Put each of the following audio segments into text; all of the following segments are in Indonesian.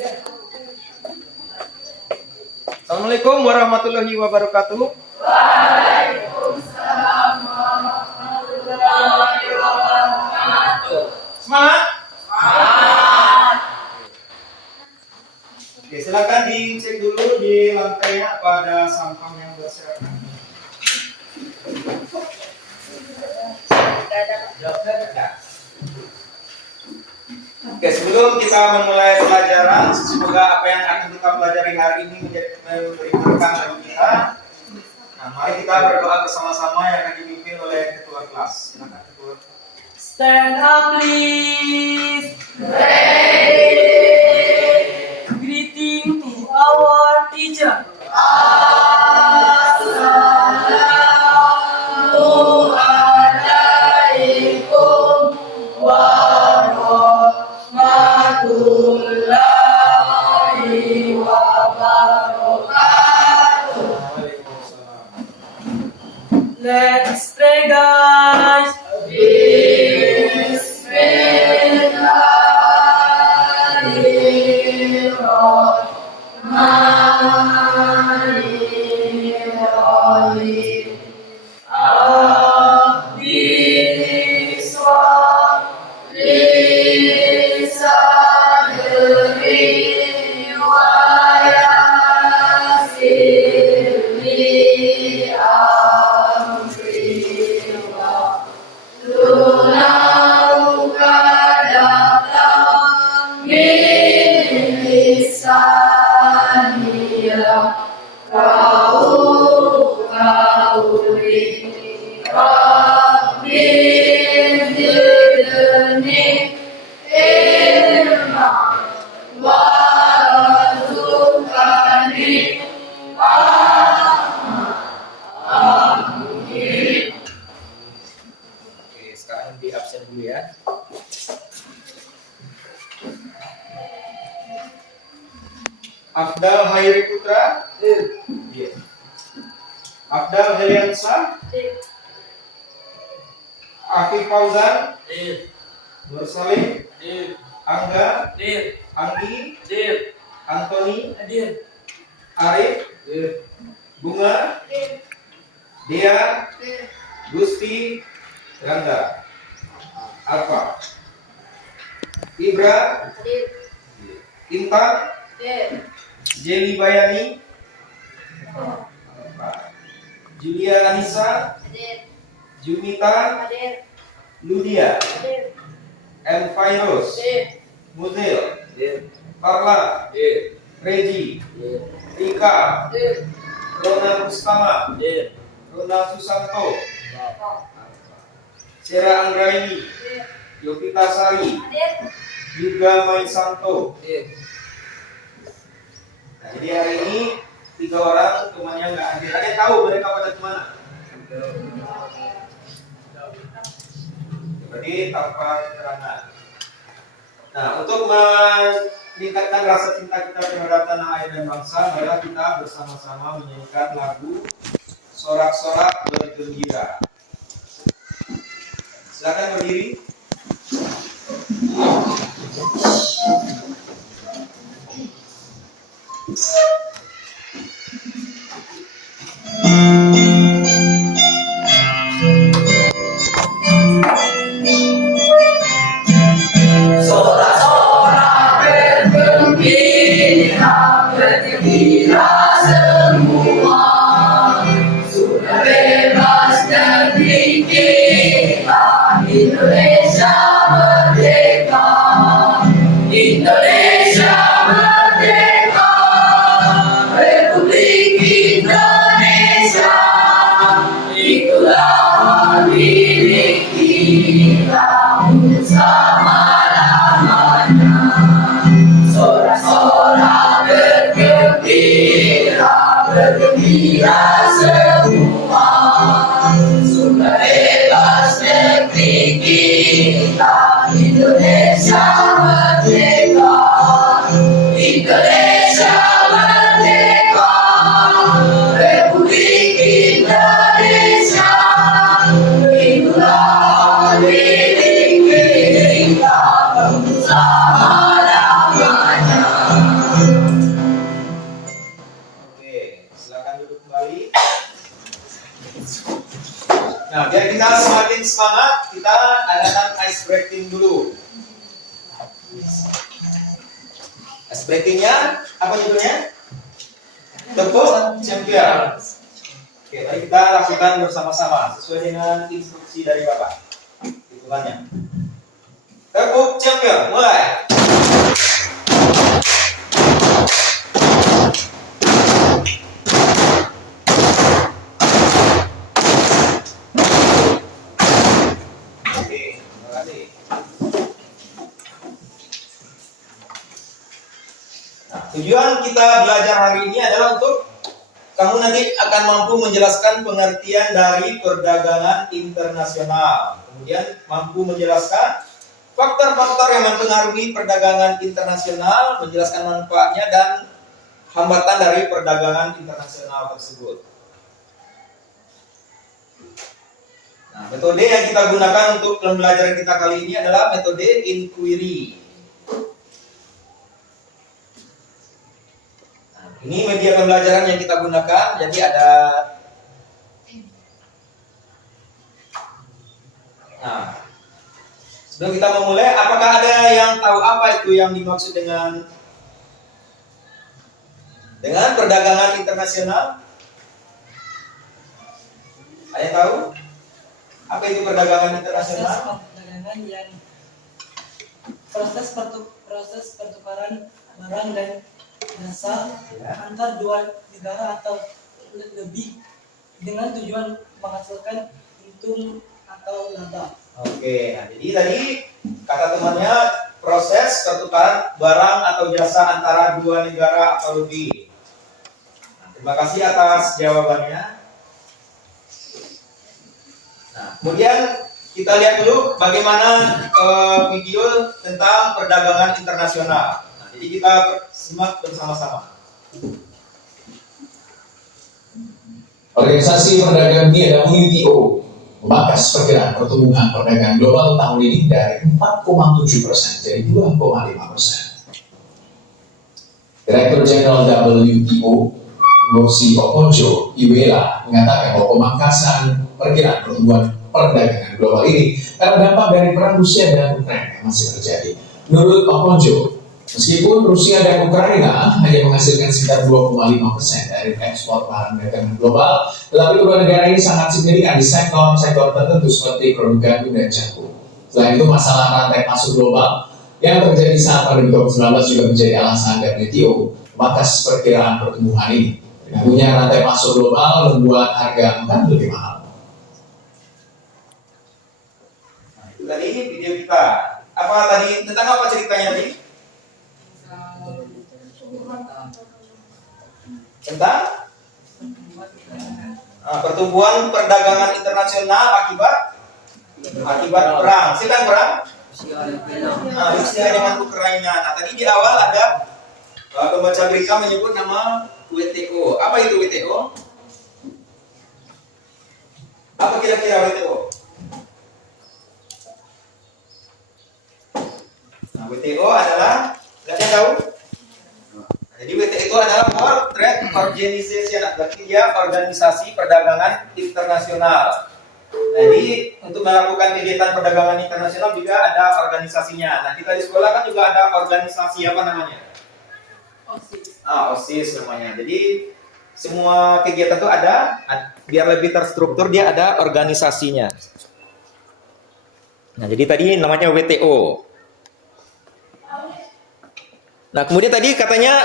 Assalamualaikum warahmatullahi wabarakatuh. Waalaikumsalam warahmatullahi wabarakatuh. Semangat. Semangat. Oke, silakan dicek dulu di lantainya apa ada sampah yang berserakan. Oke, sebelum kita memulai pelajaran, semoga apa yang akan kita pelajari hari ini memberi berkah bagi kita. Nah, mari kita berdoa bersama-sama yang akan dipimpin oleh ketua kelas. Silakan ketua. Stand up, please. Greeting to our teacher. Assalamualaikum warahmatullahi wabarakatuh. Let's pray, guys. Bismillahirrahmanirrahim. Oke, sekarang di absen dulu ya. Afdal Hairi Putra. Iya. Afdal Heliansa. Afif Fauzan. Nur Salim. Angga. Anggi. Antoni. Arif. Bunga. Dia. Gusti. Rangga. Alfa. Ibra. Intan. Jelly Bayani. Julia Anissa. Jumita. Ludia. M. Fairuz. Muzil. Parla. Regi. Rika. Rona Mustama. Rona Susanto. Sera Anggraini. Yovita Sari. Juga Maisanto. Nah, jadi hari ini 3 orang temannya nggak hadir. Ada yang tahu mereka pada kemana? Berarti tanpa keterangan. Nah, untuk meningkatkan rasa cinta kita terhadap tanah air dan bangsa, marilah kita bersama-sama menyanyikan lagu Sorak-sorak bergembira. Silakan berdiri. Sorak-sorak bergembira, bergembira semua. Sudah bebas negeri kita, Indonesia merdeka. Indonesia merdeka, Republik Indonesia. Itulah milik kita untuk selama-lamanya. Sorak-sorak bergembira, bergembira semua. Sudah bebas negeri kita, Indonesia merdeka. Indonesia merdeka, Republik Indonesia. Itulah milik kita untuk selama-lamanya. semangat, kita adakan ice breaking dulu. Ice breakingnya apa judulnya? Tepuk champion. Oke, mari kita lakukan bersama-sama sesuai dengan instruksi dari Bapak. Hitungannya. Tepuk champion, mulai. Oke, terima kasih. Nah, tujuan kita belajar hari ini adalah untuk kamu nanti akan mampu menjelaskan pengertian dari perdagangan internasional. Kemudian mampu menjelaskan faktor-faktor yang mempengaruhi perdagangan internasional, menjelaskan manfaatnya dan hambatan dari perdagangan internasional tersebut. Nah, metode yang kita gunakan untuk pembelajaran kita kali ini adalah metode inquiry. Ini media pembelajaran yang kita gunakan. Jadi ada sebelum kita memulai, apakah ada yang tahu apa itu yang dimaksud dengan perdagangan internasional? Ada yang tahu? Apa itu perdagangan internasional? Perdagangan yang proses pertukaran barang dan jasa antar dua negara atau lebih dengan tujuan menghasilkan untung atau laba. Oke, nah jadi tadi kata temannya proses pertukaran barang atau jasa antara dua negara atau lebih. Nah, terima kasih atas jawabannya. Nah, kemudian kita lihat dulu bagaimana video tentang perdagangan internasional. Nah, jadi kita simak bersama-sama. Organisasi Perdagangan Dunia WTO memangkas perkiraan pertumbuhan perdagangan global tahun ini dari 4,7% jadi 2,5%. Direktur Jenderal WTO Ngozi Okonjo-Iweala mengatakan bahwa pemangkasan perkiraan pertumbuhan perdagangan global ini karena dampak dari perang Rusia dan Ukraina yang masih terjadi. Menurut Okonjo, meskipun Rusia dan Ukraina hanya menghasilkan sekitar 2,5% dari ekspor barang dagangan global, tetapi kedua negara ini sangat signifikan di sektor-sektor tertentu seperti produk gandum dan jagung. Selain itu, masalah rantai pasok global yang terjadi saat pandemi COVID-19 juga menjadi alasan WTO memangkas perkiraan pertumbuhan ini. Terganggunya rantai pasok global membuat harga menjadi lebih mahal. Nah, itu tadi video kita. Apa tadi tentang apa ceritanya tadi? Tentang pertumbuhan perdagangan internasional akibat perang. Siapa perang? Rusia dengan Ukraina. Nah, tadi di awal ada pembaca berita menyebut nama WTO. Apa itu WTO? Apa kira-kira WTO? Nah, WTO adalah, kalian tahu? Jadi WTO itu adalah World Trade Organization, berarti dia organisasi perdagangan internasional. Jadi untuk melakukan kegiatan perdagangan internasional juga ada organisasinya. Nah, kita di sekolah kan juga ada organisasi apa namanya? OSIS. OSIS namanya. Jadi semua kegiatan itu ada, biar lebih terstruktur dia ada organisasinya. Nah, jadi tadi namanya WTO. Nah, kemudian tadi katanya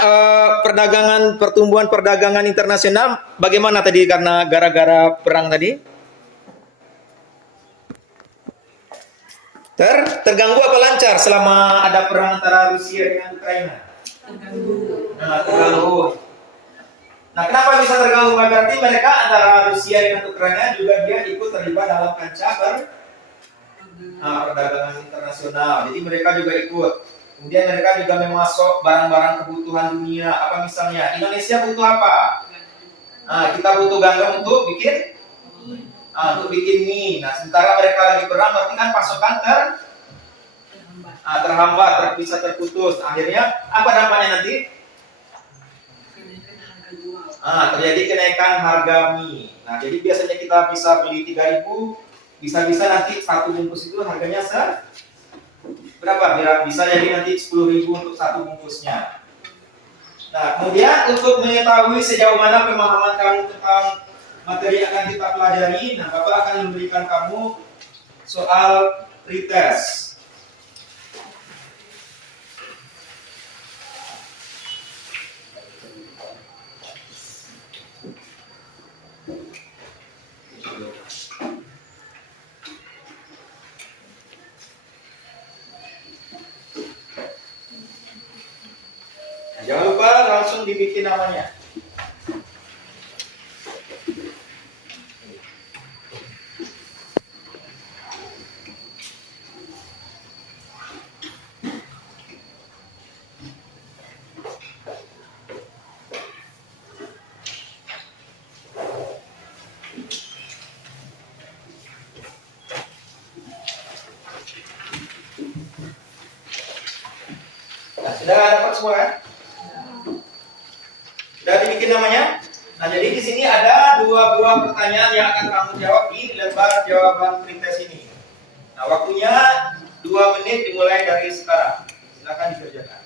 pertumbuhan perdagangan internasional bagaimana tadi karena gara-gara perang tadi? Terganggu apa lancar selama ada perang antara Rusia dengan Ukraina? Terganggu. Nah, kenapa bisa terganggu? Berarti mereka antara Rusia dengan Ukraina juga dia ikut terlibat dalam kancah perdagangan internasional. Jadi mereka juga ikut. Kemudian mereka juga memasok barang-barang kebutuhan dunia. Apa misalnya? Indonesia butuh apa? Kita butuh gandum untuk bikin mie. Nah, sementara mereka lagi perang, berarti kan pasokan terhambat, bisa terputus. Akhirnya apa dampaknya nanti? Terjadi kenaikan harga mie. Nah, jadi biasanya kita bisa beli 3.000, Bisa-bisa nanti satu bungkus itu harganya berapa? Bisa jadi nanti 10.000 untuk satu bungkusnya. Nah, kemudian untuk mengetahui sejauh mana pemahaman kamu tentang materi yang akan kita pelajari, nah Bapak akan memberikan kamu soal pretest. Jangan lupa langsung dibikin namanya. Nah, sudah dapat semua kan? Sudah dibikin namanya? Nah, jadi di sini ada 2 buah pertanyaan yang akan kamu jawab di lembar jawaban pretest ini. Nah, waktunya 2 menit dimulai dari sekarang. Silakan dikerjakan.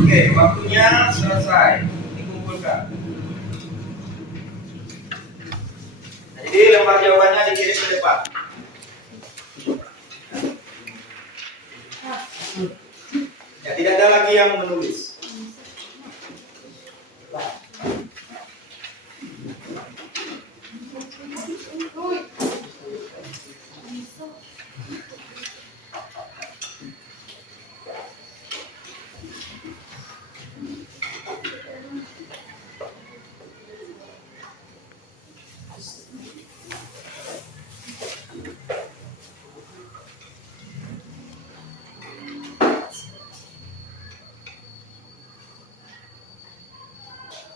Oke, waktunya selesai. Dikumpulkan. Nah, jadi lembar jawabannya dikirim ke depan. Ya, tidak ada lagi yang menulis.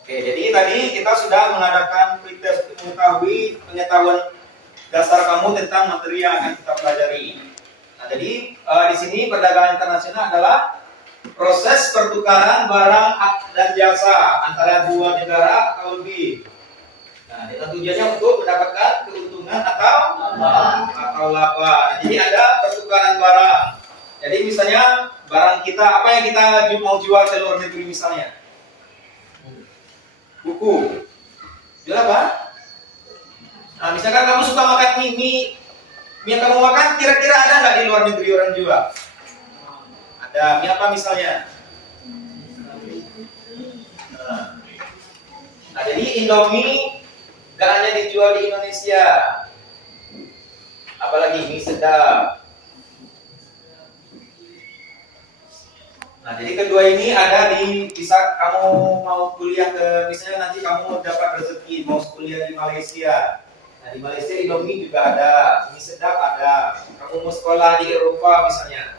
Oke, jadi tadi kita sudah mengadakan pretest untuk mengetahui pengetahuan dasar kamu tentang materi yang akan kita pelajari. Nah, jadi di sini perdagangan internasional adalah proses pertukaran barang dan jasa antara 2 negara atau lebih. Nah, dengan tujuannya untuk mendapatkan keuntungan atau laba. Jadi ada pertukaran barang. Jadi misalnya barang kita, apa yang kita mau jual ke luar negeri misalnya? Buku. Jual apa? Nah, misalkan kamu suka makan mie yang kamu makan kira-kira ada nggak di luar negeri orang jual? Ada. Mie apa misalnya? Nah, jadi Indomie nggak hanya dijual di Indonesia, Apalagi mie sedap. Nah, jadi kedua ini ada di, bisa kamu mau kuliah ke, misalnya nanti kamu dapat rezeki mau kuliah di Malaysia. Nah, di Malaysia Indomie juga ada, mie sedap ada. Kamu mau sekolah di Eropa misalnya,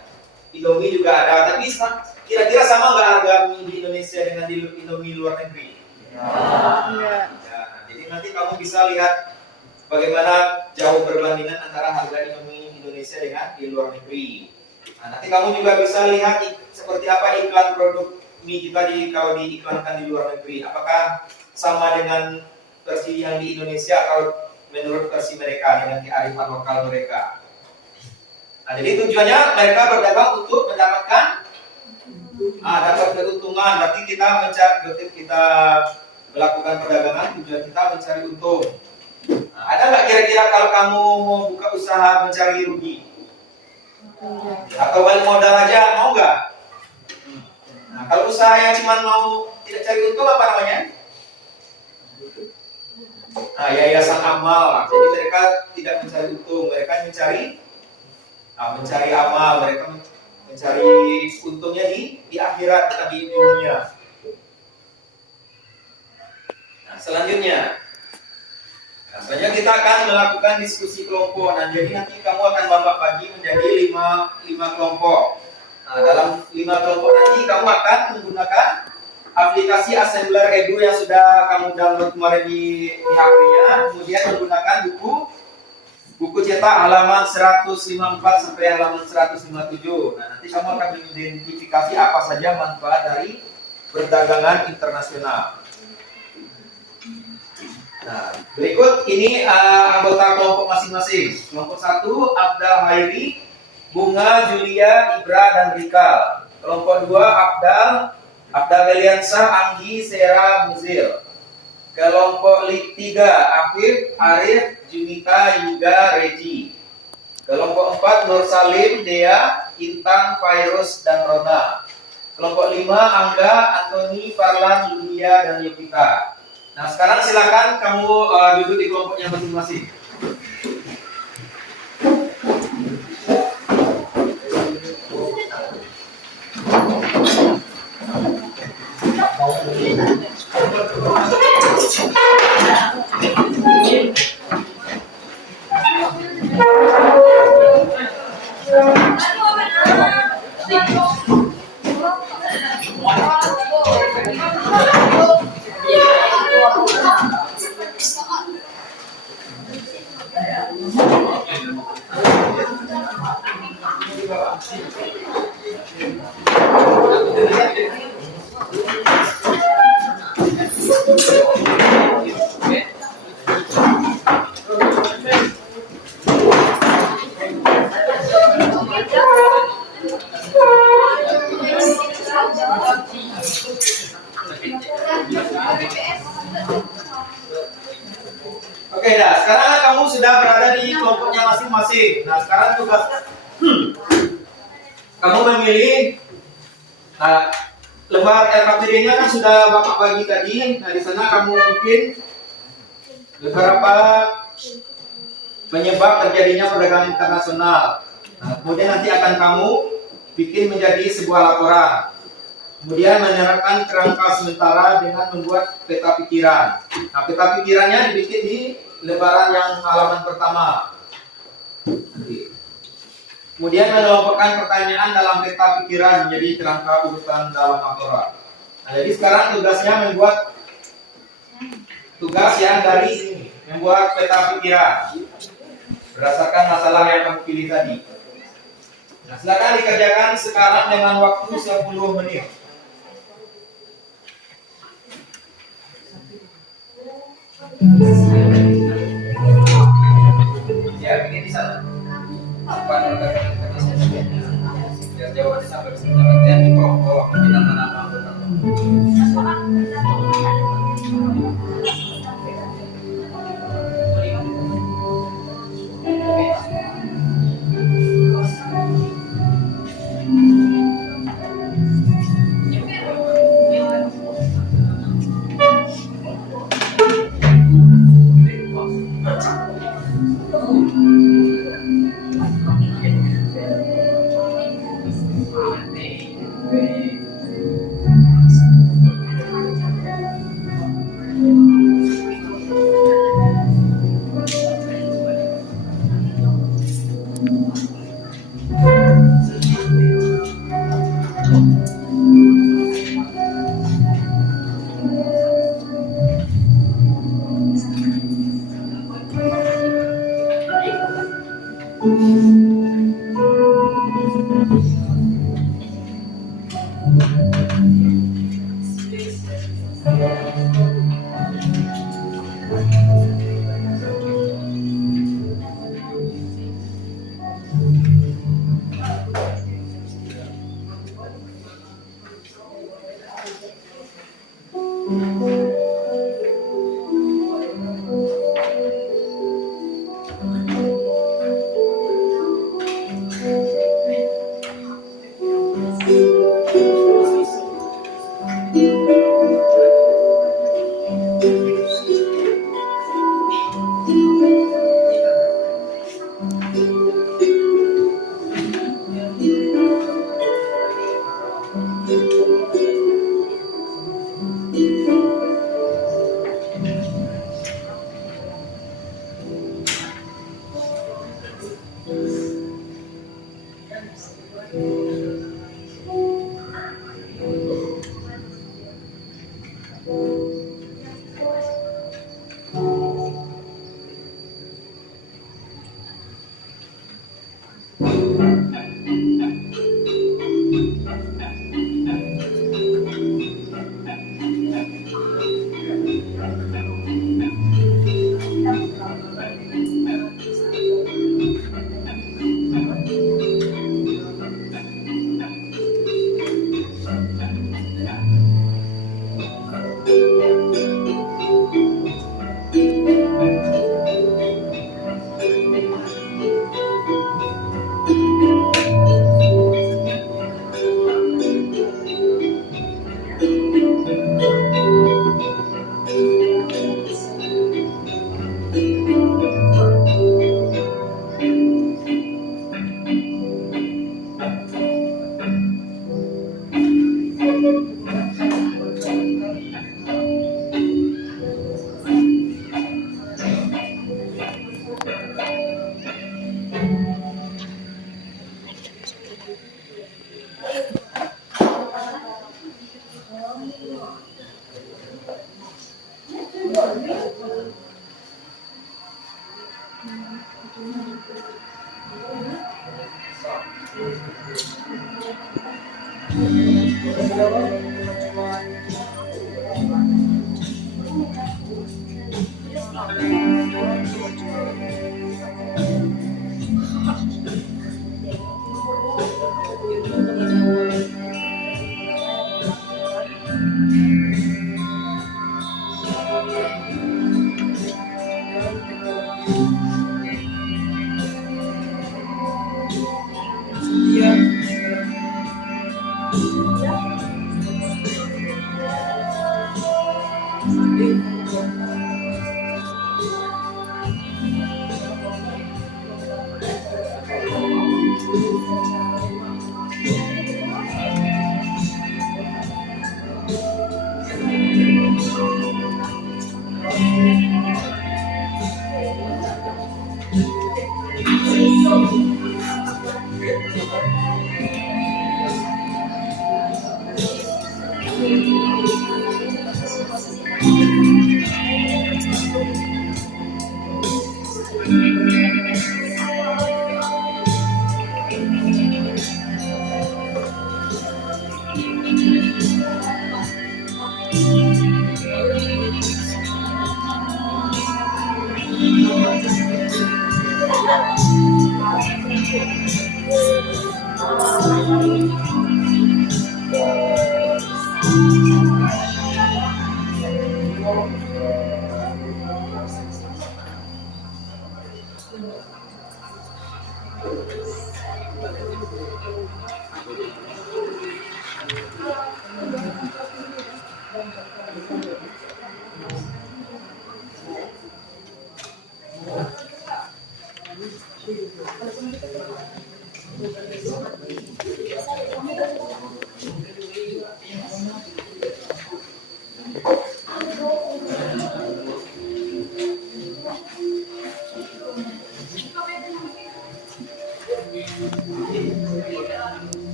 Indomie juga ada. Tapi kira-kira sama nggak harga mie di Indonesia dengan di Indomie luar negeri? Enggak. Ya, jadi nanti kamu bisa lihat bagaimana jauh perbandingan antara harga Indomie Indonesia dengan di luar negeri. Nah, nanti kamu juga bisa lihat seperti apa iklan produk mie kita kalau diiklankan di luar negeri. Apakah sama dengan versi yang di Indonesia atau menurut versi mereka dengan kearifan lokal mereka. Nah, jadi tujuannya mereka berdagang untuk mendapatkan dapat keuntungan. Berarti kita melakukan perdagangan, tujuan kita mencari untung. Nah, ada nggak kira-kira kalau kamu mau buka usaha mencari rugi? Atau balik modal aja, mau nggak? Nah, kalau usaha yang cuma mau tidak cari untung apa namanya? Nah, yayasan amal. Jadi mereka tidak mencari untung, mereka mencari amal, mereka mencari untungnya di akhirat, bukan di dunia. Nah, selanjutnya. Selanjutnya kita akan melakukan diskusi kelompok. Nah, jadi nanti kamu akan bapak bagi menjadi 5 kelompok. Nah, dalam 5 kelompok nanti kamu akan menggunakan aplikasi Assembler Edu yang sudah kamu download kemarin di HP-nya, kemudian menggunakan buku cetak halaman 154 sampai halaman 157. Nah, nanti kamu akan mengidentifikasi apa saja manfaat dari perdagangan internasional. Nah, berikut ini anggota kelompok masing-masing. Kelompok 1, Abdal Hairi, Bunga, Julia, Ibra, dan Rika. Kelompok 2, Abdal Eliansah, Anggi, Sera, Muzil. Kelompok 3, Afif, Arif, Junita, Yuga, Reji. Kelompok 4, Nur Salim, Dea, Intan, Fairus, dan Rona. Kelompok 5, Angga, Antoni, Farlan, Yulia, dan Yovita. Nah, sekarang silakan kamu duduk di kelompoknya masing-masing. Oke, nah sekarang kamu sudah berada di kelompoknya masing-masing. Nah, sekarang tugas kamu memilih lembar LKPD-nya kan sudah Bapak bagi tadi. Nah, di sana kamu bikin beberapa penyebab terjadinya perdagangan internasional. Nah, kemudian nanti akan kamu bikin menjadi sebuah laporan. Kemudian menyerahkan kerangka sementara dengan membuat peta pikiran. Nah, peta pikirannya dibikin di lembaran yang halaman pertama. Kemudian mengelompokkan pertanyaan dalam peta pikiran menjadi kerangka urutan dalam laporan. Nah, jadi sekarang tugasnya membuat tugas yang dari ini, membuat peta pikiran berdasarkan masalah yang kamu pilih tadi. Nah, silakan dikerjakan sekarang dengan waktu 10 menit. Ya, ini di sana. Ya, jawabannya sampai dapatnya di kelompok nama-nama anggota.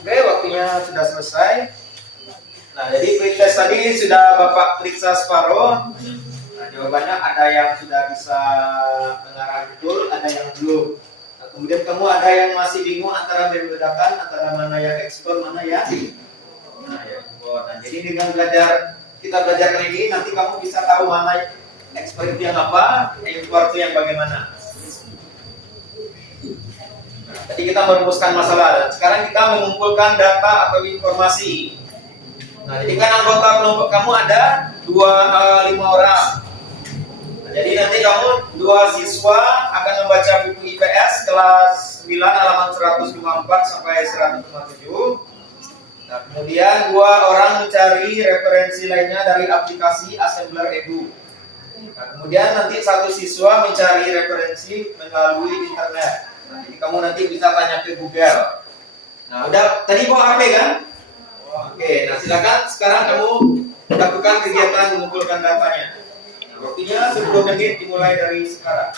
Oke, waktunya sudah selesai. Nah, jadi quick test tadi sudah Bapak periksa separuh. Nah, jawabannya ada yang sudah bisa mengarah betul, ada yang belum. Nah, kemudian kamu ada yang masih bingung antara membedakan antara mana yang ekspor, mana yang impor. Nah, jadi dengan kita belajar kali ini, nanti kamu bisa tahu mana ekspor itu yang apa, impor itu yang bagaimana. Tadi kita merumuskan masalah, dan sekarang kita mengumpulkan data atau informasi. Nah, jadi kan anggota kelompok kamu ada 5 orang. Nah, jadi nanti kamu 2 siswa akan membaca buku IPS kelas 9 halaman 154 sampai 157. Nah, kemudian 2 orang mencari referensi lainnya dari aplikasi Assembler Edu. Nah, kemudian nanti 1 siswa mencari referensi melalui internet. Nah, jadi kamu nanti bisa tanya ke Google. Nah, udah tadi bawa HP kan? Oke, nah silakan sekarang kamu lakukan kegiatan mengumpulkan datanya. Nah, waktunya 10 menit dimulai dari sekarang.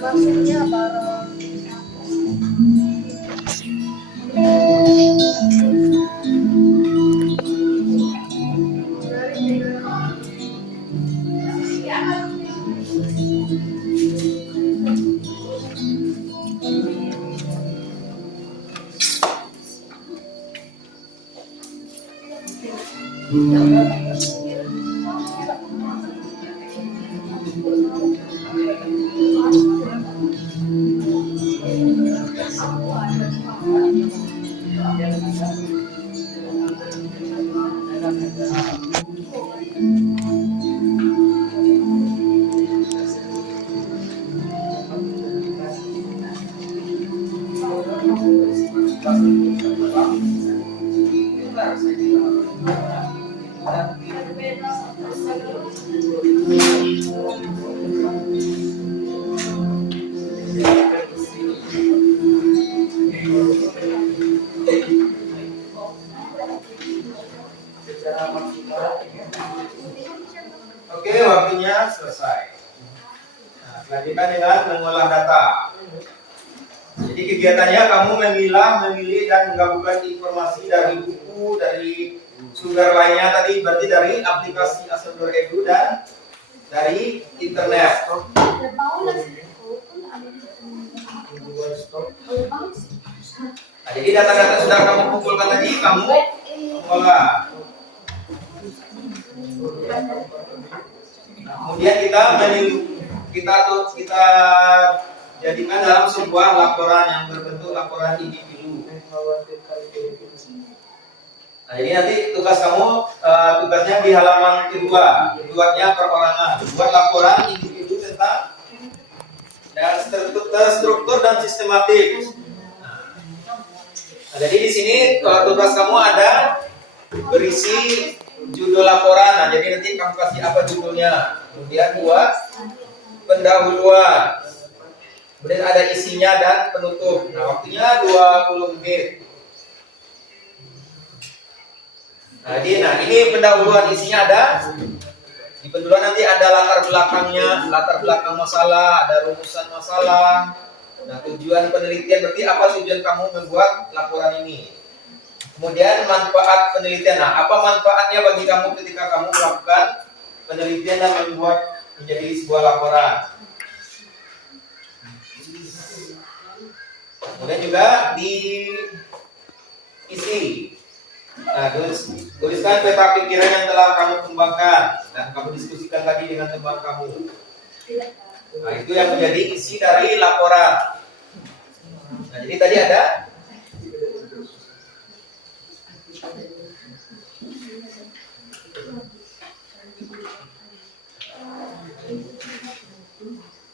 Maksudnya barang. Oke, waktunya selesai. Nah, selanjutnya dengan mengolah data. Jadi kegiatannya kamu memilah, memilih dan menggabungkan informasi dari buku, dari sumber lainnya tadi, berarti dari aplikasi Assembleur Edu dan dari internet. Nah, jadi data-data sudah kamu kumpulkan tadi, kamu mengolah. Nah, kemudian kita jadikan dalam sebuah laporan yang berbentuk laporan individu. Nah, jadi nanti tugasnya di halaman kedua, buatnya perorangan, buat laporan individu tentang dan terstruktur dan sistematik. Nah, jadi di sini tugas kamu ada berisi judul laporan. Nah, jadi nanti kamu kasih apa judulnya, kemudian buat pendahuluan, kemudian ada isinya dan penutup. Nah, waktunya 20 menit. Nah, ini pendahuluan, isinya ada. Di pendahuluan nanti ada latar belakangnya, latar belakang masalah, ada rumusan masalah. Nah, tujuan penelitian, berarti apa tujuan kamu membuat laporan ini. Kemudian manfaat penelitian. Nah, apa manfaatnya bagi kamu ketika kamu melakukan penelitian dan membuat menjadi sebuah laporan. Kemudian juga diisi. Nah, tuliskan peta pikiran yang telah kamu kembangkan dan kamu diskusikan tadi dengan teman kamu. Nah, itu yang menjadi isi dari laporan. Nah, jadi tadi ada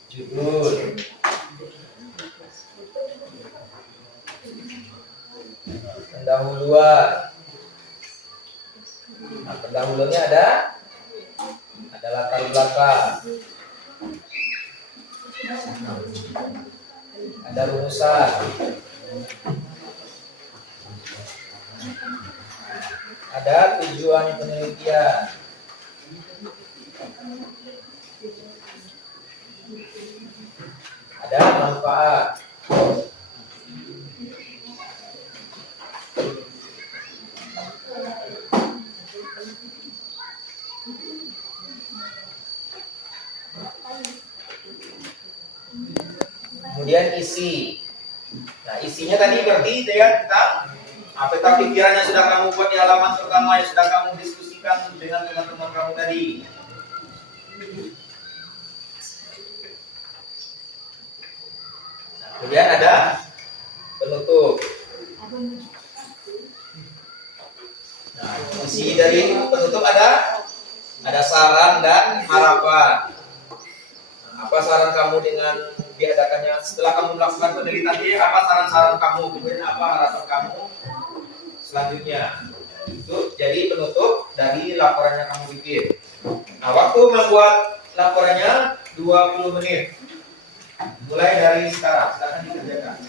judul, pendahuluan. Nah, pendahuluannya ada latar belakang, ada rumusan, ada tujuan penelitian, ada manfaat. Kemudian isi. Nah, isinya tadi berarti dia tentang peta pikiran yang sudah kamu buat di halaman pertama, yang sudah kamu diskusikan dengan teman-teman kamu tadi. Nah, kemudian ada penutup. Nah, isi dari penutup ada saran dan harapan. Nah, apa saran kamu dengan diadakannya setelah kamu melakukan penelitian ini? Apa saran-saran kamu, kemudian apa harapan kamu selanjutnya? Itu jadi penutup dari laporan yang kamu bikin. Nah, waktu membuat laporannya 20 menit. Mulai dari sekarang, silakan dikerjakan.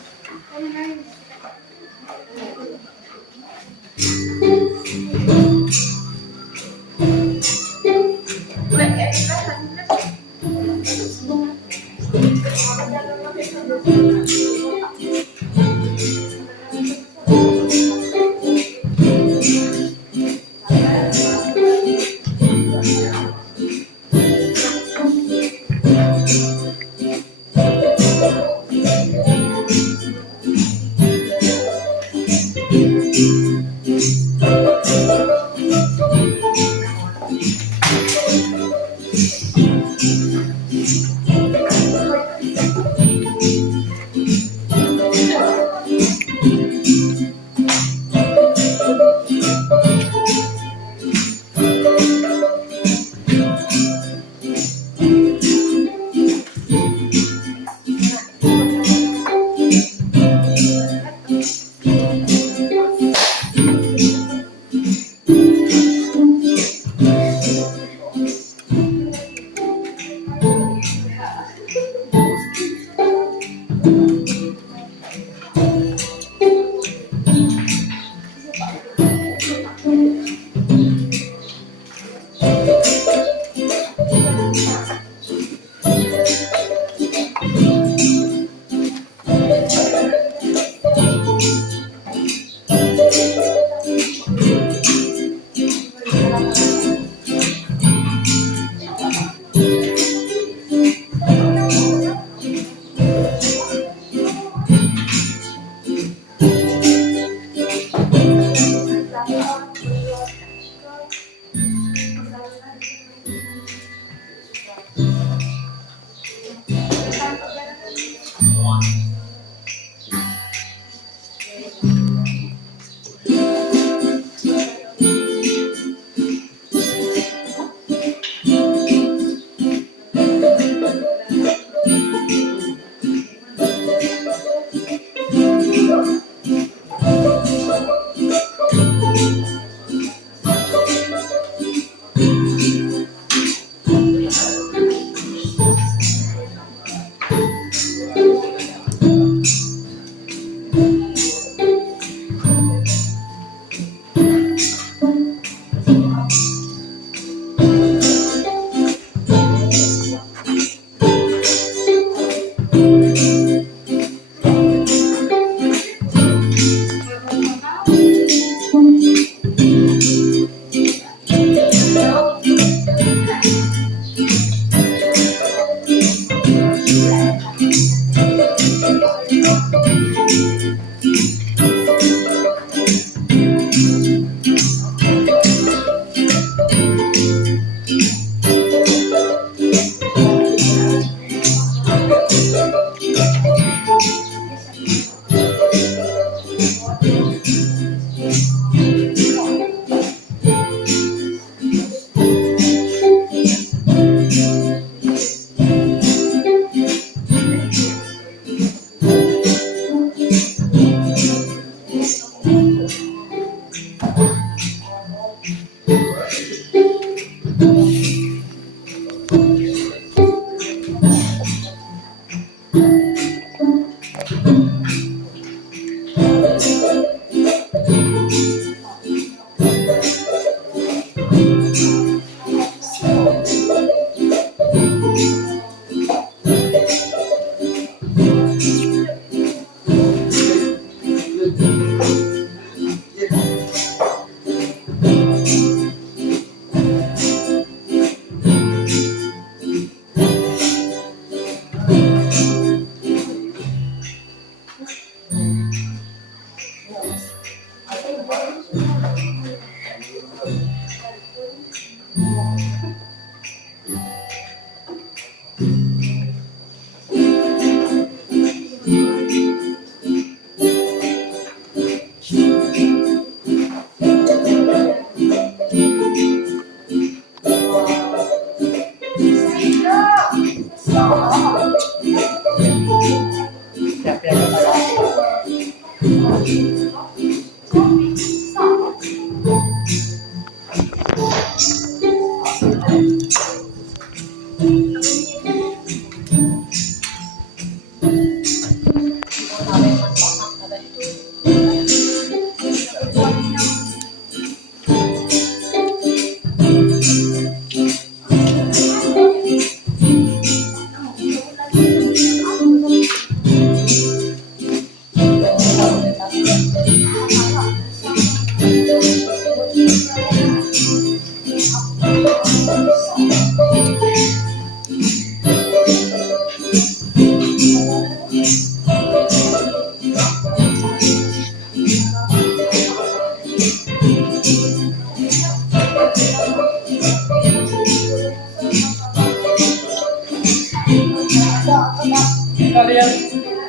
kalian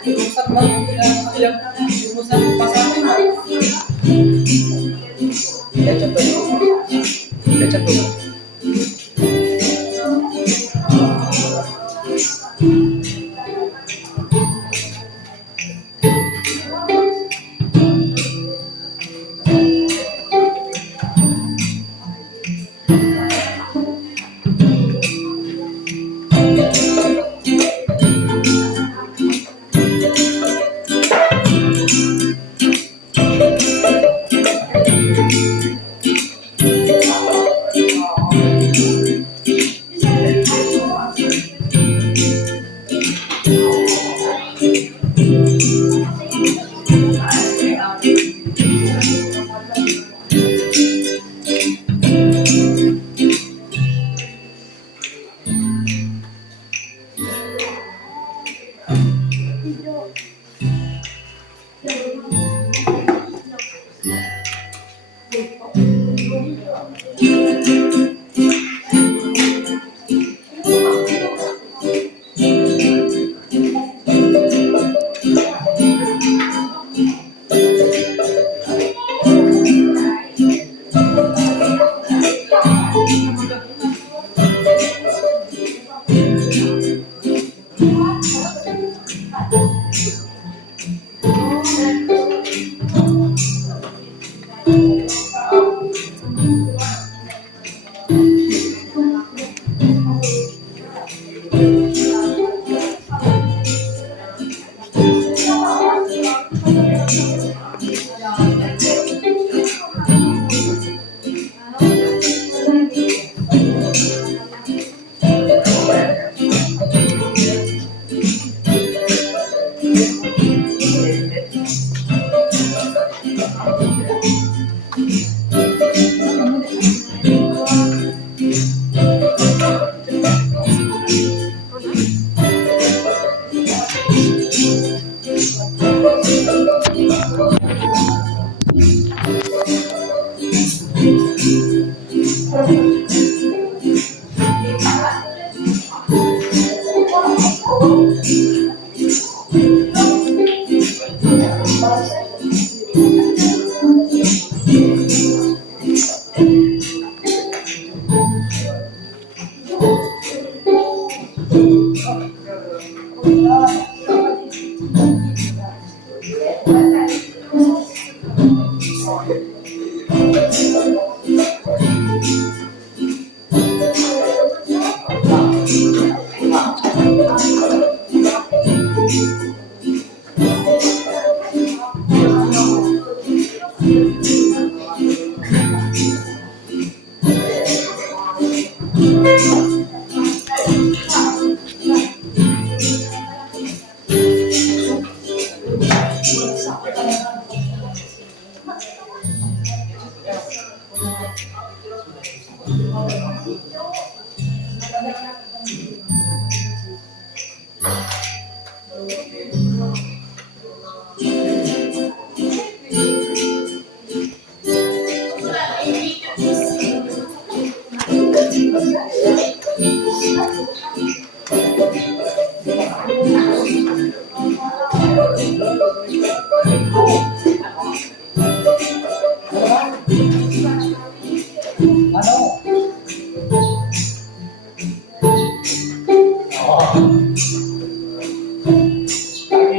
rusak yang rusak pasangan. Kecap dulu. Kecap dulu.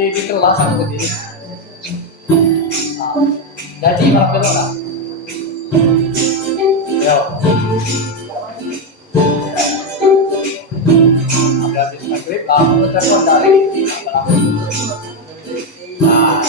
Di kelas aku tadi. Jadi makan dulu lah. Yo. Ada di maghrib, lalu telepon dari. Nah.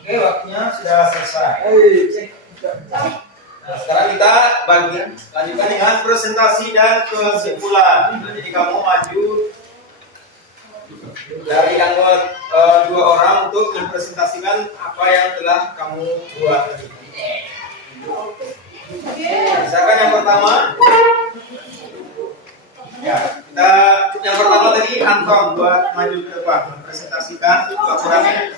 Oke, waktunya sudah selesai. Nah, sekarang kita lanjutkan dengan presentasi dan kesimpulan. Jadi kamu maju dari anggota 2 orang untuk mempresentasikan apa yang telah kamu buat tadi. Silakan yang pertama. Ya, yang pertama tadi Anton buat maju ke depan mempresentasikan laporannya.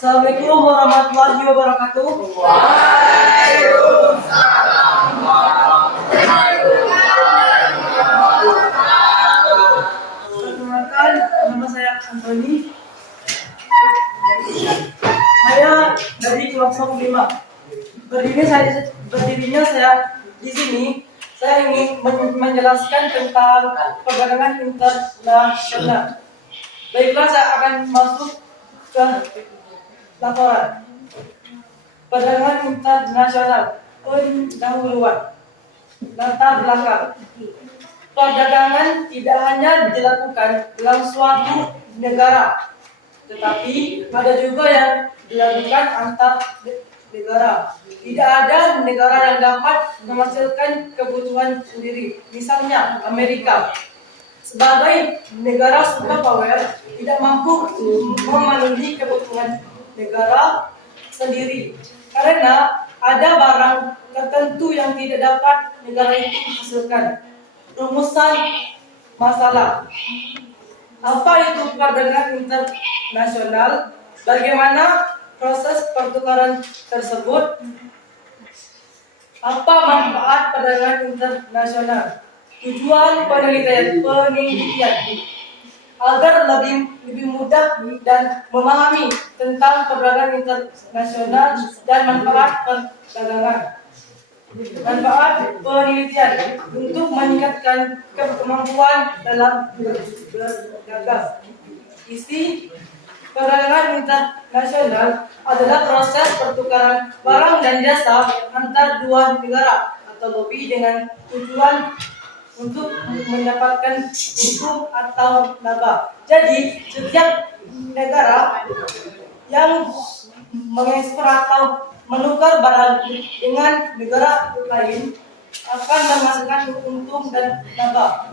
Assalamualaikum warahmatullahi wabarakatuh. Perkenalkan, nama saya Antoni. Saya dari kelompok 5. Berdirinya saya di sini. Saya ingin menjelaskan tentang perdagangan internasional. Baiklah, saya akan masuk ke laporan. Perdagangan internasional. Pendahuluan. Latar belakang. Perdagangan tidak hanya dilakukan dalam suatu negara, tetapi ada juga yang dilakukan antar negara. Tidak ada negara yang dapat menghasilkan kebutuhan sendiri. Misalnya Amerika sebagai negara superpower tidak mampu memenuhi kebutuhan negara sendiri karena ada barang tertentu yang tidak dapat negara itu hasilkan. Rumusan masalah. Apa itu perdagangan internasional? Bagaimana proses pertukaran tersebut? Apa manfaat perdagangan internasional? Tujuan penelitian agar lebih mudah dan memahami tentang perdagangan internasional dan manfaat perdagangan. Manfaat penelitian untuk meningkatkan kemampuan dalam berdagang. Isi perdagangan internasional adalah proses pertukaran barang dan jasa antar dua negara atau lebih dengan tujuan untuk mendapatkan untung atau laba. Jadi, setiap negara yang mengekspor atau menukar barang dengan negara lain akan menghasilkan untung dan laba.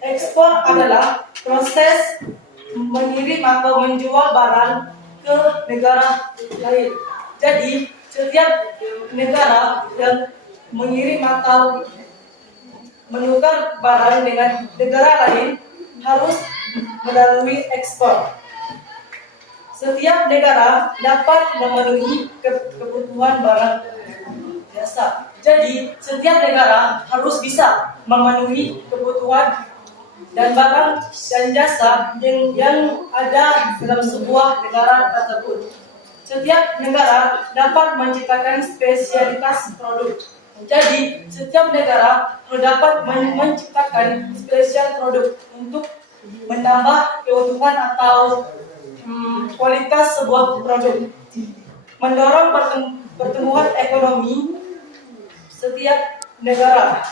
Ekspor adalah proses mengirim atau menjual barang ke negara lain. Jadi, setiap negara yang mengirim atau menukar barang dengan negara lain harus melalui ekspor. Setiap negara dapat memenuhi kebutuhan barang jasa. Jadi, setiap negara harus bisa memenuhi kebutuhan dan barang dan jasa yang ada dalam sebuah negara tersebut. Setiap negara dapat menciptakan spesialitas produk. Jadi, setiap negara dapat menciptakan spesial produk untuk menambah keuntungan atau kualitas sebuah produk, mendorong pertumbuhan ekonomi setiap negara.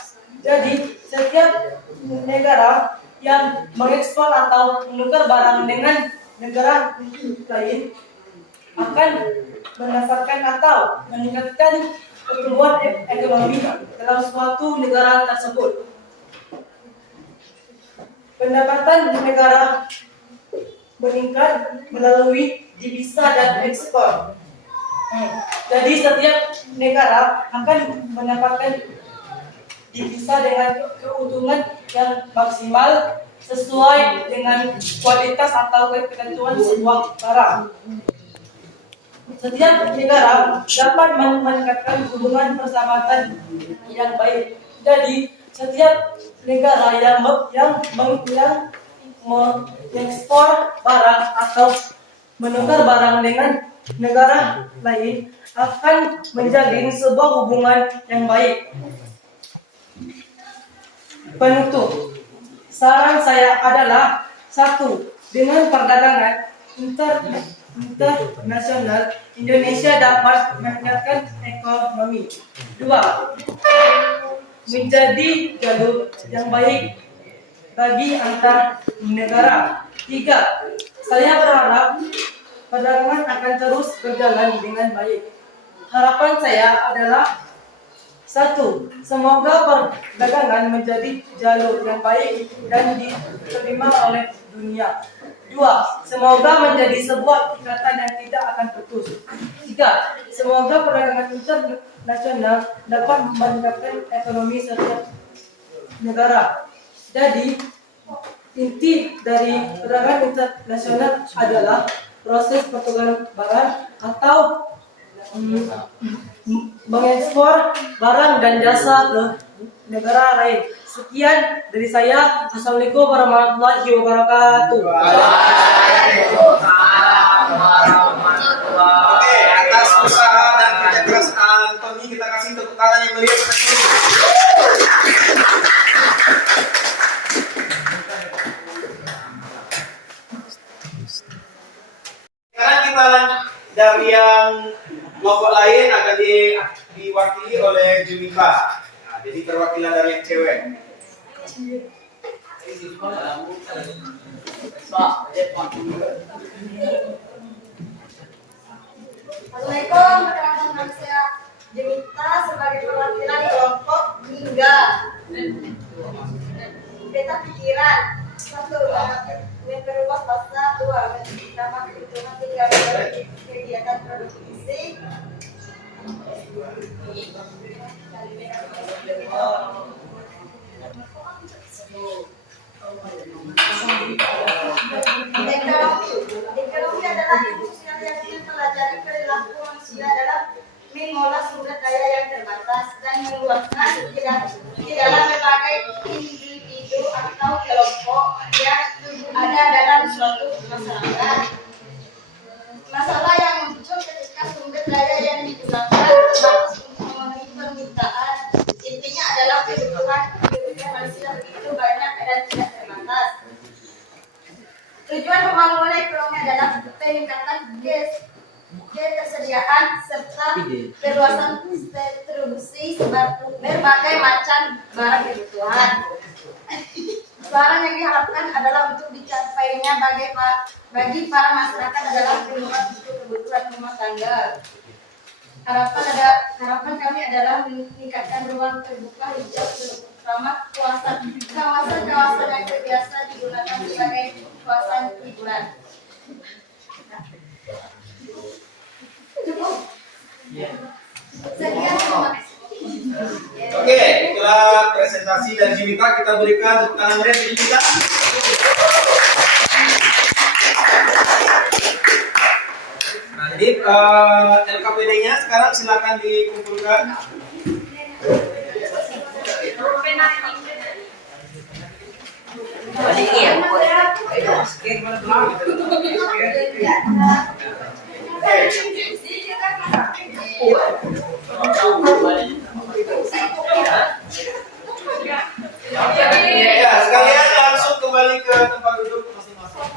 Jadi, setiap negara yang mengekspor atau menukar barang dengan negara lain akan mendapatkan atau meningkatkan pertumbuhan ekonomi dalam suatu negara tersebut. Pendapatan negara meningkat melalui divisa dan ekspor. Jadi setiap negara akan mendapatkan divisa dengan keuntungan yang maksimal sesuai dengan kualitas atau ketentuan sebuah barang. Setiap negara dapat meningkatkan hubungan persahabatan yang baik. Jadi, setiap negara yang mengekspor barang atau menukar barang dengan negara lain akan menjalin sebuah hubungan yang baik. Penutup, saran saya adalah 1. Dengan perdagangan internasional, Indonesia dapat meningkatkan ekonomi. 2. Menjadi jalur yang baik bagi antar negara. 3. Saya berharap perdagangan akan terus berjalan dengan baik. Harapan saya adalah 1. Semoga perdagangan menjadi jalur yang baik dan diterima oleh dunia. 2. Semoga menjadi sebuah ikatan yang tidak akan putus. 3. Semoga perdagangan internasional dapat meningkatkan ekonomi setiap negara. Jadi, inti dari perdagangan internasional adalah proses pertukaran barang atau mengekspor barang dan jasa ke negara lain. Sekian dari saya. Assalamualaikum warahmatullahi wabarakatuh. Oke, atas usaha dan kerja keras Antoni kita kasih tepuk tangan yang meriah. Sekarang kita dari yang kelompok lain akan diwakili oleh Jumika. Nah, jadi perwakilan dari yang cewek. Assalamualaikum, perkenalkan saya Jemita sebagai perwakilan kelompok Hingga. Beta pikiran 1. Memperluas pasar. 2. Menambah keuntungan 3. Kegiatan produksi. Ekonomi adalah industrial yang mempelajari perilaku manusia dalam mengolah sumber daya yang terbatas dan meluaskan di dalam berbagai individu atau kelompok yang ada dalam suatu masyarakat. Masalah yang muncul ketika sumber daya yang digunakan terbatas untuk memenuhi permintaan. Intinya adalah kebutuhan manusia begitu banyak dan tidak terbatas. Tujuan pembangunan ekonomi adalah peningkatan ketersediaan serta perluasan distribusi berbagai macam barang kebutuhan. Suara yang diharapkan adalah untuk dicapainya bagi para masyarakat adalah penurunan untuk kebutuhan rumah tangga. Harapan kami adalah meningkatkan ruang terbuka hijau terutama kawasan-kawasan yang biasa digunakan sebagai kawasan hiburan. Cukup. Sekian, terima kasih. Oke, itulah presentasi dari Jimika. Kita berikan tepuk tangan meriah untuk Jimika. Nah, jadi LKPD-nya sekarang silakan dikumpulkan. Ya, sekalian langsung kembali ke tempat duduk masing-masing.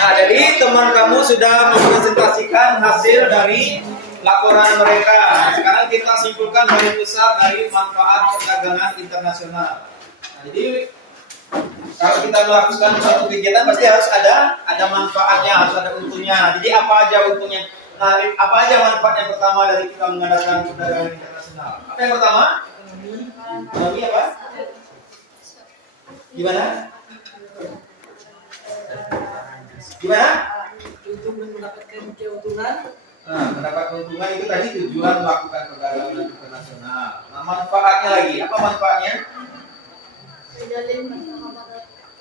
Nah, jadi teman kamu sudah mempresentasikan hasil dari laporan mereka. Sekarang kita simpulkan garis besar dari manfaat perdagangan internasional. Nah, jadi kalau kita melakukan suatu kegiatan pasti harus ada manfaatnya, harus ada untungnya. Jadi apa aja untungnya? Nah, apa aja manfaat yang pertama dari kita mengadakan perdagangan internasional? Apa yang pertama? Ekonomi apa? Gimana? Gimana? Untuk mendapatkan keuntungan. Nah, mendapat keuntungan itu tadi tujuan melakukan perdagangan internasional. Nah, manfaatnya lagi, apa manfaatnya?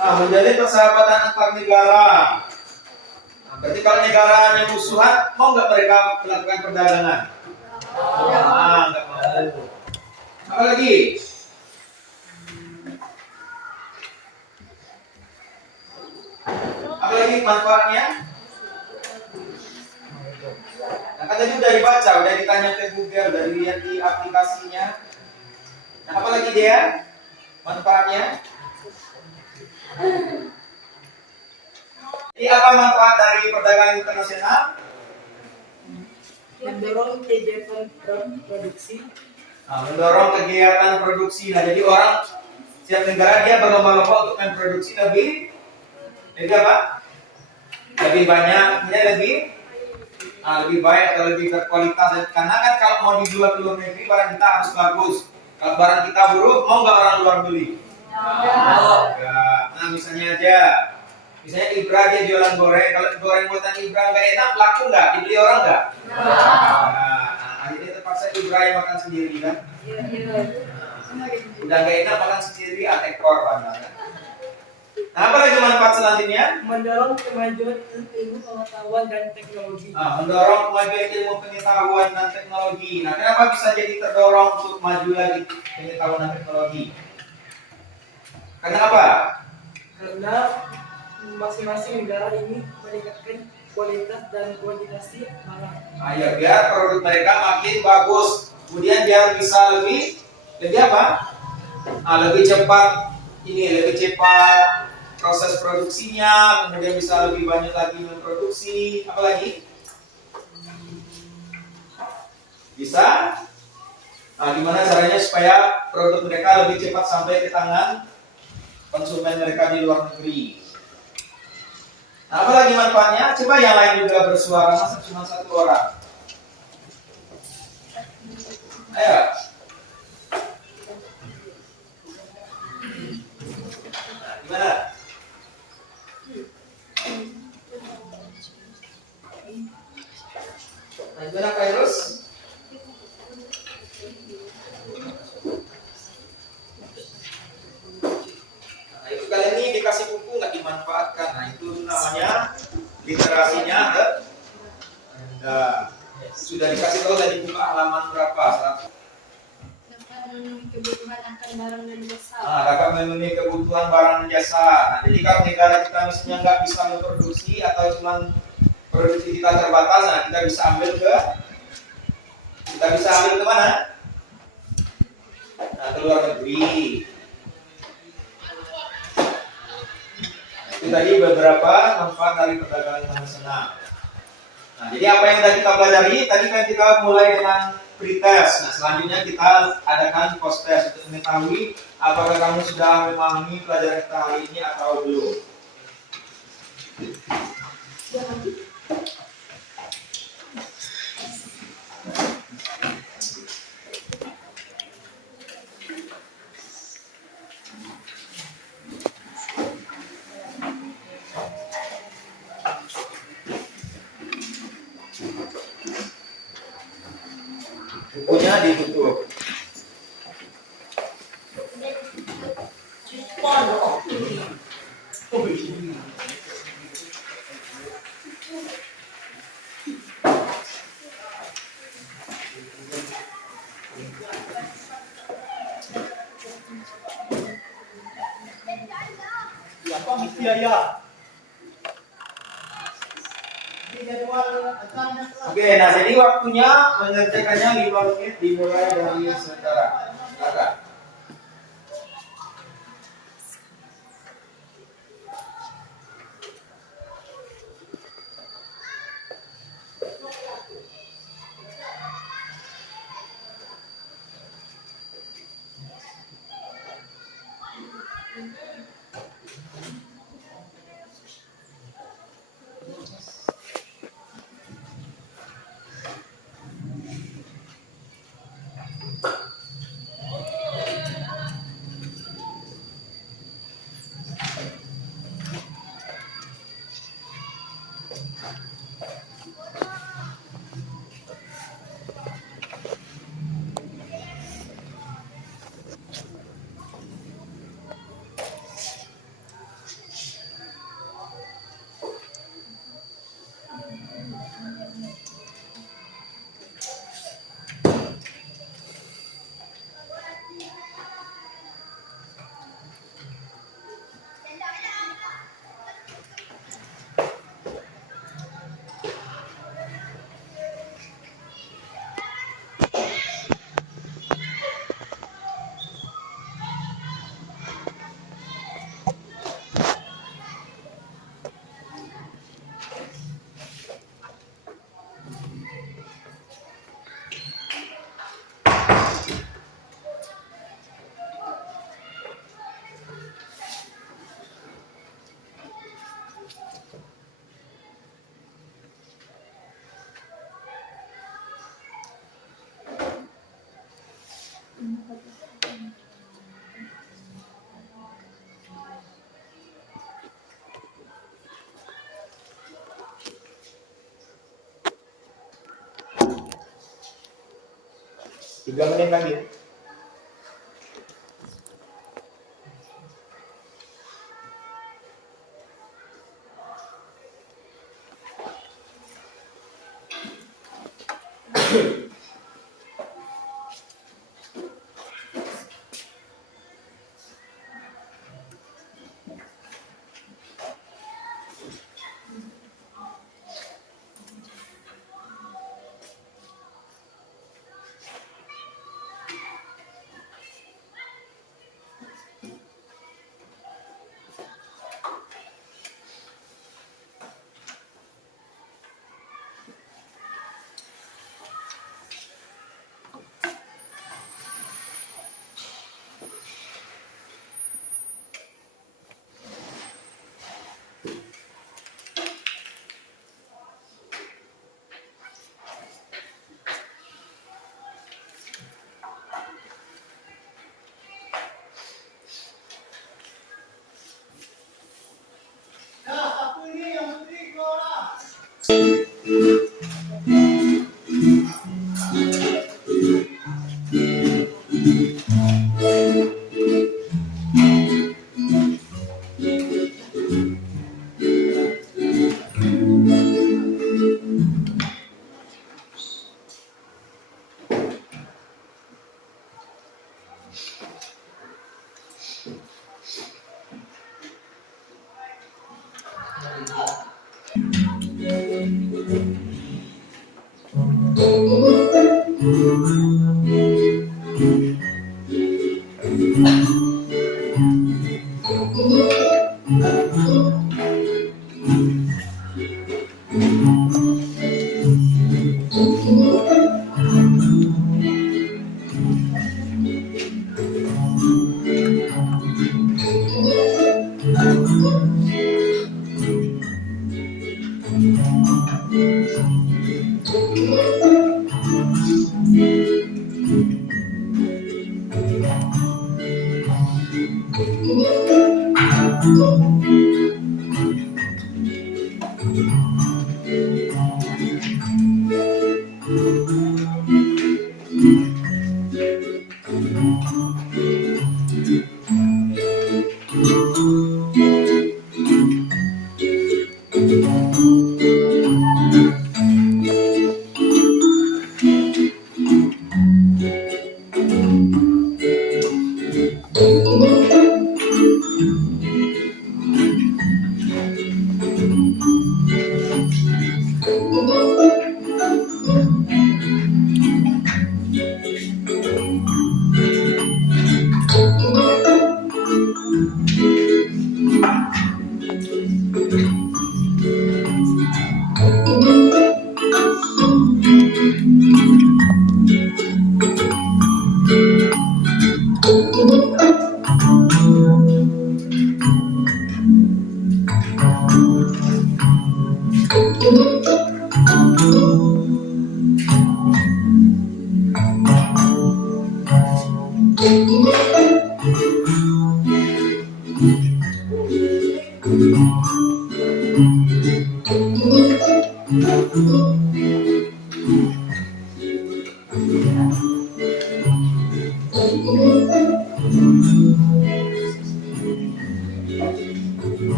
Menjalin persahabatan antar negara. Nah, berarti kalau negaranya musuhan, mau nggak mereka melakukan perdagangan? Nggak mau. Apa lagi? Apa lagi manfaatnya? Nah, kan tadi udah dibaca, udah ditanya ke Google, udah dilihat di aplikasinya. Nah, apa lagi dia? Manfaatnya? Jadi apa manfaat dari perdagangan internasional? Mendorong kegiatan produksi. Nah, mendorong kegiatan produksi. Nah, jadi orang setiap negara dia berlomba-lomba untuk memproduksi lebih apa? Lebih banyak, lebih baik atau lebih berkualitas. Karena kan kalau mau dijual ke luar negeri barang kita harus bagus. Kalau barang kita buruk, mau nggak orang luar beli? Nah, misalnya Ibra dia jualan goreng. Kalau goreng buatan Ibra nggak enak, laku nggak? Dibeli orang nggak? Nah, akhirnya terpaksa Ibra yang makan sendiri kan? Udah nggak enak makan sendiri, ekor kan? Nah, apa lagi manfaat selanjutnya? Mendorong kemajuan ilmu pengetahuan dan teknologi. Mendorong kemajuan ilmu pengetahuan dan teknologi. Nah, kenapa bisa jadi terdorong untuk maju lagi pengetahuan dan teknologi? Karena apa? Karena masing-masing negara ini meningkatkan kualitas dan kuantitas barang. Ya, biar produk mereka makin bagus. Kemudian biar bisa lebih apa? Lebih cepat. Lebih cepat proses produksinya, kemudian bisa lebih banyak lagi memproduksi. Apa lagi? Bisa? Gimana caranya supaya produk mereka lebih cepat sampai ke tangan konsumen mereka di luar negeri? Nah, apa lagi manfaatnya? Coba yang lain juga bersuara, masa cuma satu orang? Ayo. Gimana? Nah, gimana Pak Irus? literasinya ada. Nah, sudah dikasih tahu tadi buka halaman berapa? Dapat memenuhi kebutuhan akan barang dan jasa. Dapat memenuhi kebutuhan barang dan jasa. Nah, jadi kalau negara kita misalnya nggak bisa memproduksi atau cuma produksi kita terbatas, nah kita bisa ambil ke mana? Nah, ke luar negeri. Itu tadi beberapa manfaat dari perdagangan internasional. Nah, jadi apa yang sudah kita pelajari? Tadi kan kita mulai dengan pretest. Nah, selanjutnya kita adakan post test untuk mengetahui apakah kamu sudah memahami pelajaran kita hari ini atau belum. Bukunya ditutup. Siapa mesti ayah? Oke, nah jadi waktunya mengerjakannya 5 menit dimulai dari sekarang. Silakan. Tiga menit lagi.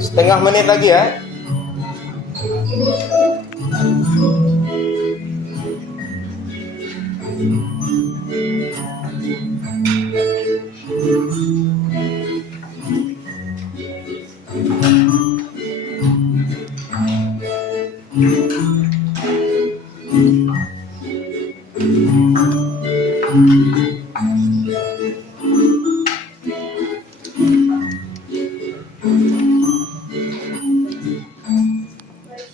Setengah menit lagi ya.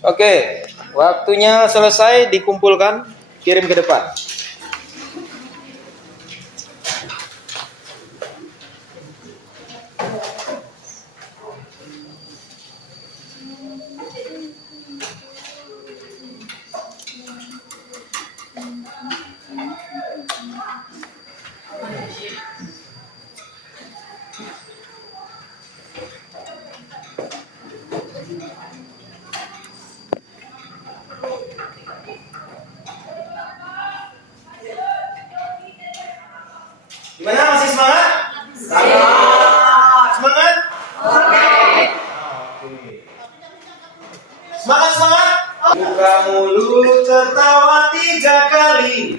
Oke, waktunya selesai, dikumpulkan, kirim ke depan. Gimana, masih semangat? Semangat? Oke. Semangat, semangat. Buka mulut tertawa 3 kali.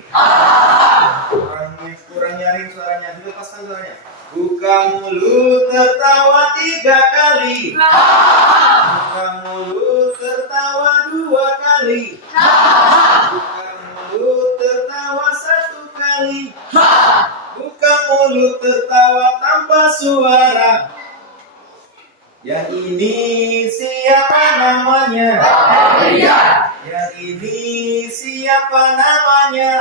Kurang nyaring suaranya. Dulu lepaskan suaranya. Buka mulut tertawa 3 kali. Buka mulut tertawa 2 kali. Buka mulut tertawa 1 kali. Buka mulut tertawa tanpa suara. Yang ini siapa namanya? Yang ini siapa namanya?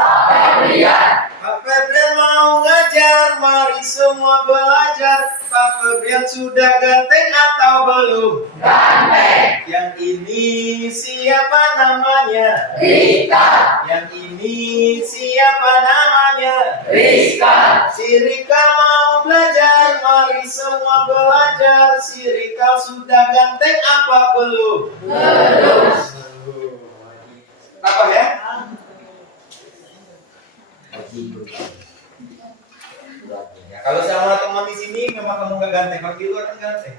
Pak Febrian mau ngajar, mari semua belajar. Pak Febrian sudah ganteng atau belum? Ganteng. Yang ini siapa namanya? Rika. Yang ini siapa namanya? Rizka. Si Rika mau belajar, mari semua belajar. Si Rika sudah ganteng apa belum? Belum. Apa ya? Ya, kalau saya mau teman di sini memang kamu gak ganteng, kalau di luar kan ganteng.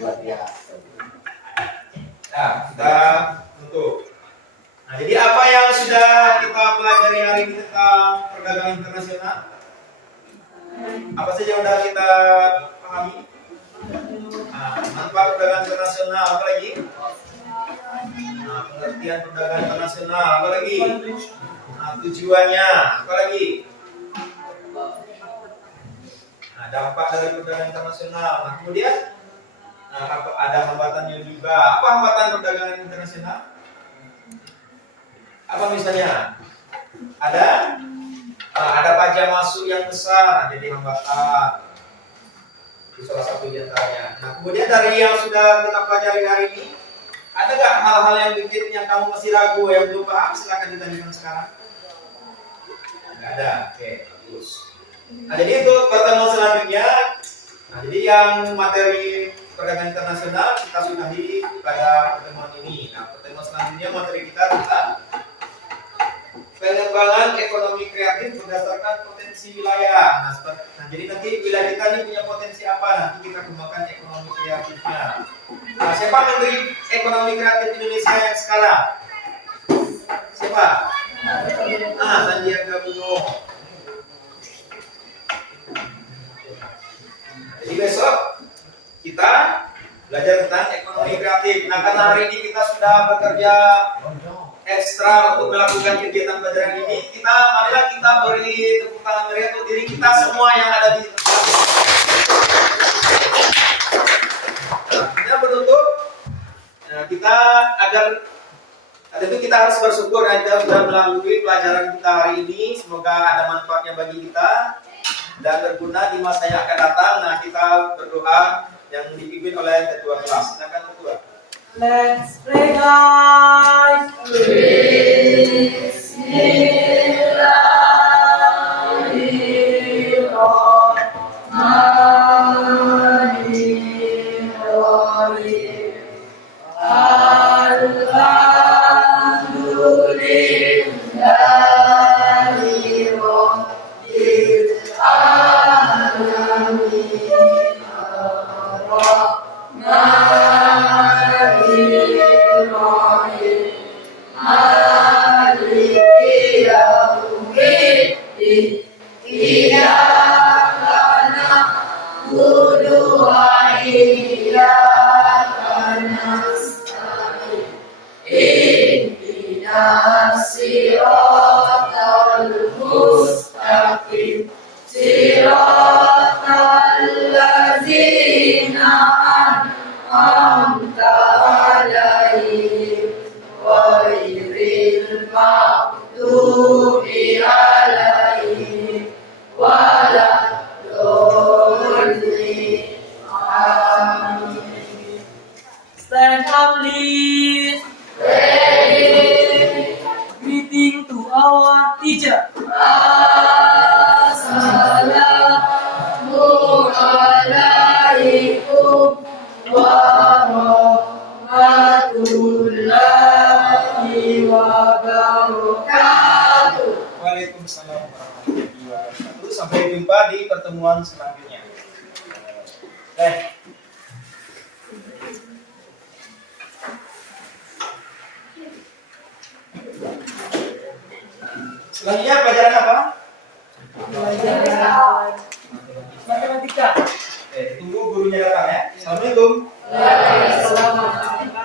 Luar biasa. Nah, kita tutup. Nah, jadi apa yang sudah kita pelajari hari ini tentang perdagangan internasional? Apa saja yang sudah kita pahami? Nah, manfaat perdagangan internasional, apa lagi? Nah, pengertian perdagangan internasional, apa lagi? Nah, tujuannya, apa lagi? Nah, dampak dari perdagangan internasional. Nah, kemudian ada hambatannya juga. Apa hambatan perdagangan internasional? Apa misalnya? Ada pajak masuk yang besar, jadi hambatan. Itu salah satu di antaranya. Nah, kemudian dari yang sudah kita pelajari hari ini, ada nggak hal-hal yang kamu masih ragu, yang belum paham? Silakan ditanyakan sekarang. Nggak ada. Oke, bagus. Nah, jadi untuk pertemuan selanjutnya, nah, jadi yang materi perdagangan internasional kita sudahi pada pertemuan ini. Nah, pertemuan selanjutnya materi kita tentang pengembangan ekonomi kreatif berdasarkan potensi wilayah. Nah, jadi nanti wilayah kita ini punya potensi apa? Nanti kita kembangkan ekonomi kreatifnya. Nah, siapa Menteri Ekonomi Kreatif Indonesia yang sekarang? Siapa? Sandiaga Uno. Jadi besok kita belajar tentang ekonomi kreatif. Nah, karena hari ini kita sudah bekerja ekstra untuk melakukan kegiatan pelajaran ini, marilah kita beri tepuk tangan meriah untuk diri kita semua yang ada di kita menutup. Nah, tentu kita harus bersyukur kita sudah melalui pelajaran kita hari ini. Semoga ada manfaatnya bagi kita dan berguna di masa yang akan datang. Nah, kita berdoa yang dipimpin oleh ketua kelas. Silakan ketua. Let's pray, guys. Stand up, please. Greeting to our teacher. Assalamualaikum warahmatullahi wabarakatuh. Waalaikumsalam warahmatullahi wabarakatuh. Sampai jumpa di pertemuan selanjutnya. Selanjutnya pelajaran apa? Pelajaran matematika. Tunggu gurunya datang ya. Assalamualaikum. Waalaikumsalam.